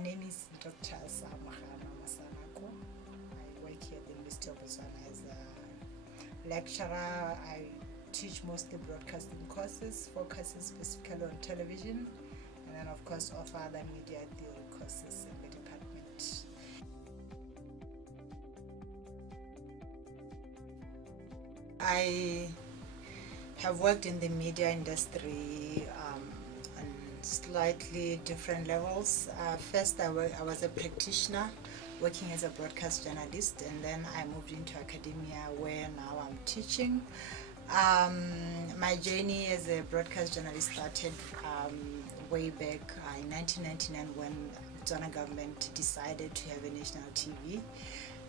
My name is Dr. Seamogano Mosanako. I work here at the University of Botswana as a lecturer. I teach mostly broadcasting courses, focusing specifically on television, and then of course offer other media theory courses in the department. I have worked in the media industry on slightly different levels. First, I was a practitioner working as a broadcast journalist, and then I moved into academia where now I'm teaching. My journey as a broadcast journalist started way back in 1999 when the Botswana government decided to have a national TV,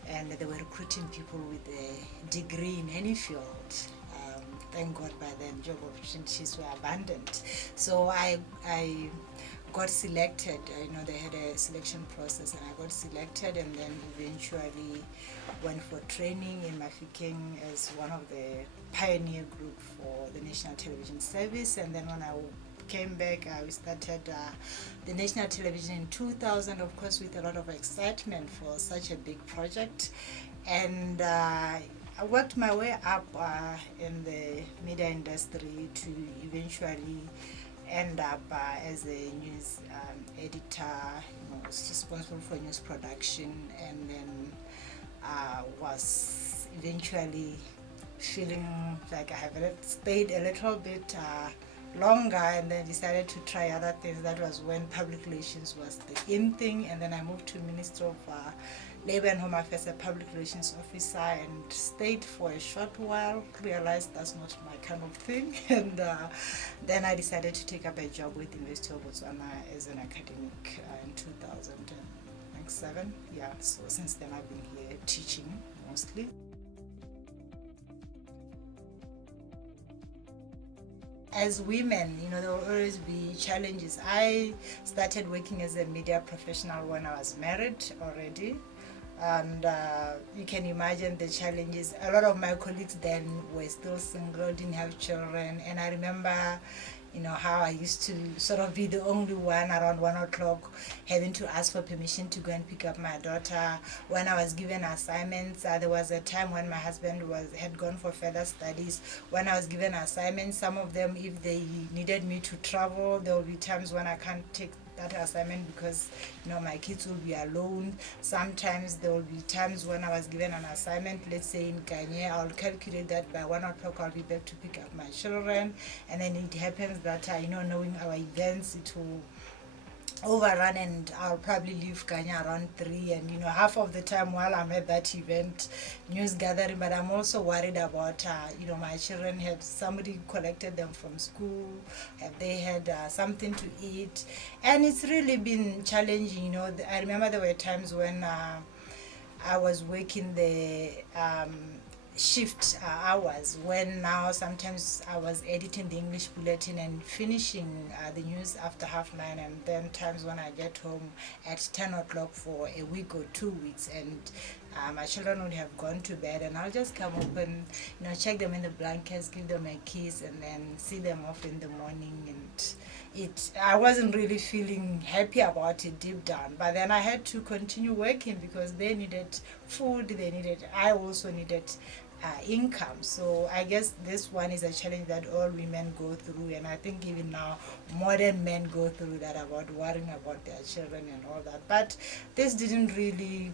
and they were recruiting people with a degree in any field. Thank God by then job opportunities were abundant. So I got selected. They had a selection process, and I got selected, and then eventually went for training in Mafikeng as one of the pioneer group for the National Television Service. And then when I came back, we started the National Television in 2000, of course, with a lot of excitement for such a big project. And I worked my way up in the media industry to eventually end up as a news editor, was responsible for news production, and then was eventually feeling like I have stayed a little bit longer, and then decided to try other things. That was when public relations was the in thing, and then I moved to Ministry of Labor and Home Affairs, a public relations officer, and stayed for a short while, realized that's not my kind of thing, and then I decided to take up a job with the University of Botswana as an academic in 2007. Yeah, so since then I've been here teaching mostly. As women, there will always be challenges. I started working as a media professional when I was married already, and you can imagine the challenges. A lot of my colleagues then were still single, didn't have children, and I remember how I used to sort of be the only one around 1 o'clock having to ask for permission to go and pick up my daughter. When I was given assignments, there was a time when my husband had gone for further studies. When I was given assignments, some of them, if they needed me to travel, there will be times when I can't take that assignment because my kids will be alone. Sometimes there will be times when I was given an assignment, let's say in Kenya, I'll calculate that by 1 o'clock I'll be back to pick up my children, and then it happens that knowing our events, it will overrun, and I'll probably leave Kenya around 3, and half of the time while I'm at that event, news gathering, but I'm also worried about my children. Have somebody collected them from school? Have they had something to eat? And it's really been challenging. I remember there were times when I was working the shift hours, when now sometimes I was editing the English bulletin and finishing the news after 9:30, and then times when I get home at 10 o'clock for a week or 2 weeks, and my children would have gone to bed, and I'll just come up and check them in the blankets, give them a kiss, and then see them off in the morning. And I wasn't really feeling happy about it deep down, but then I had to continue working because they needed food, I also needed income. So I guess this one is a challenge that all women go through, and I think even now modern men go through that, about worrying about their children and all that. But this didn't really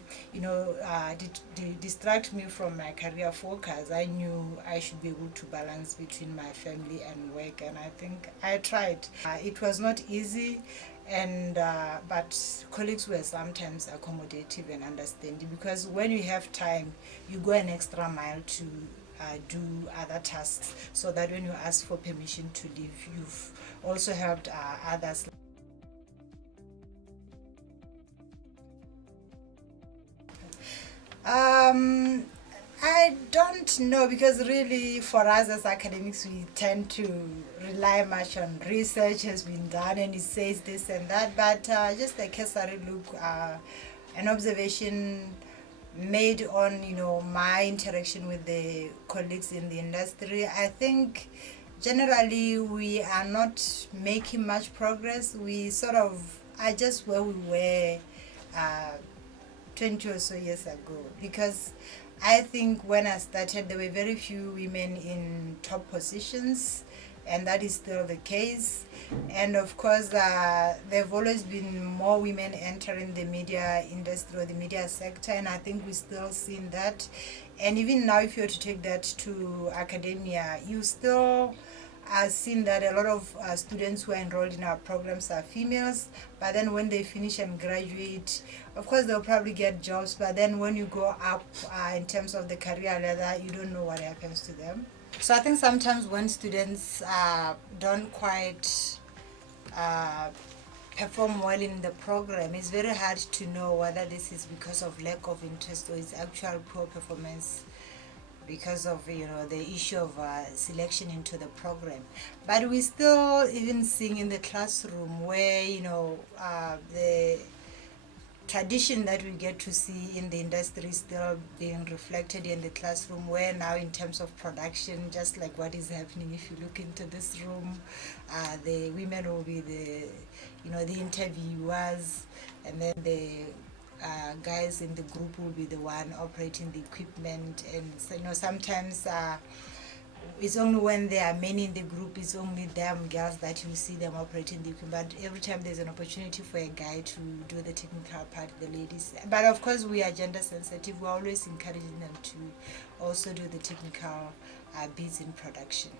distract me from my career focus. I knew I should be able to balance between my family and work, and I think I tried. It was not easy, and but colleagues were sometimes accommodative and understanding, because when you have time, you go an extra mile to do other tasks, so that when you ask for permission to leave, you've also helped others. I don't know, because really for us as academics, we tend to rely much on research has been done and it says this and that, but just a cursory look, an observation made on my interaction with the colleagues in the industry. I think generally we are not making much progress. We sort of are just where we were 20 or so years ago, because I think when I started there were very few women in top positions, and that is still the case. And of course there have always been more women entering the media industry or the media sector, and I think we're still seeing that. And even now, if you were to take that to academia, you still I've seen that a lot of students who are enrolled in our programs are females, but then when they finish and graduate, of course they'll probably get jobs, but then when you go up in terms of the career ladder, you don't know what happens to them. So I think sometimes when students don't quite uh, perform well in the program, it's very hard to know whether this is because of lack of interest or it's actual poor performance because of the issue of selection into the program. But we still even seeing in the classroom where the tradition that we get to see in the industry is still being reflected in the classroom, where now in terms of production, just like what is happening, if you look into this room, the women will be the interviewers, and then the guys in the group will be the one operating the equipment. And so, sometimes it's only when there are many in the group, it's only them girls that you see them operating the equipment. But every time there's an opportunity for a guy to do the technical part, the ladies. But of course we are gender sensitive, we're always encouraging them to also do the technical bits in production.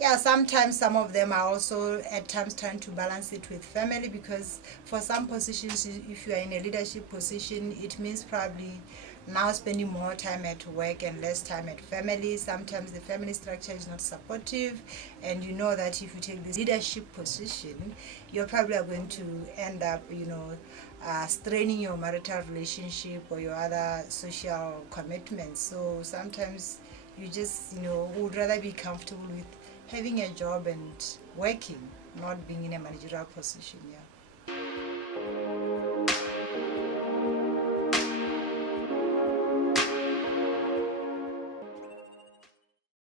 Yeah, sometimes some of them are also at times trying to balance it with family, because for some positions, if you are in a leadership position, it means probably now spending more time at work and less time at family. Sometimes the family structure is not supportive, and you know that if you take this leadership position, you're probably going to end up straining your marital relationship or your other social commitments. So sometimes you just would rather be comfortable with having a job and working, not being in a managerial position. Yeah.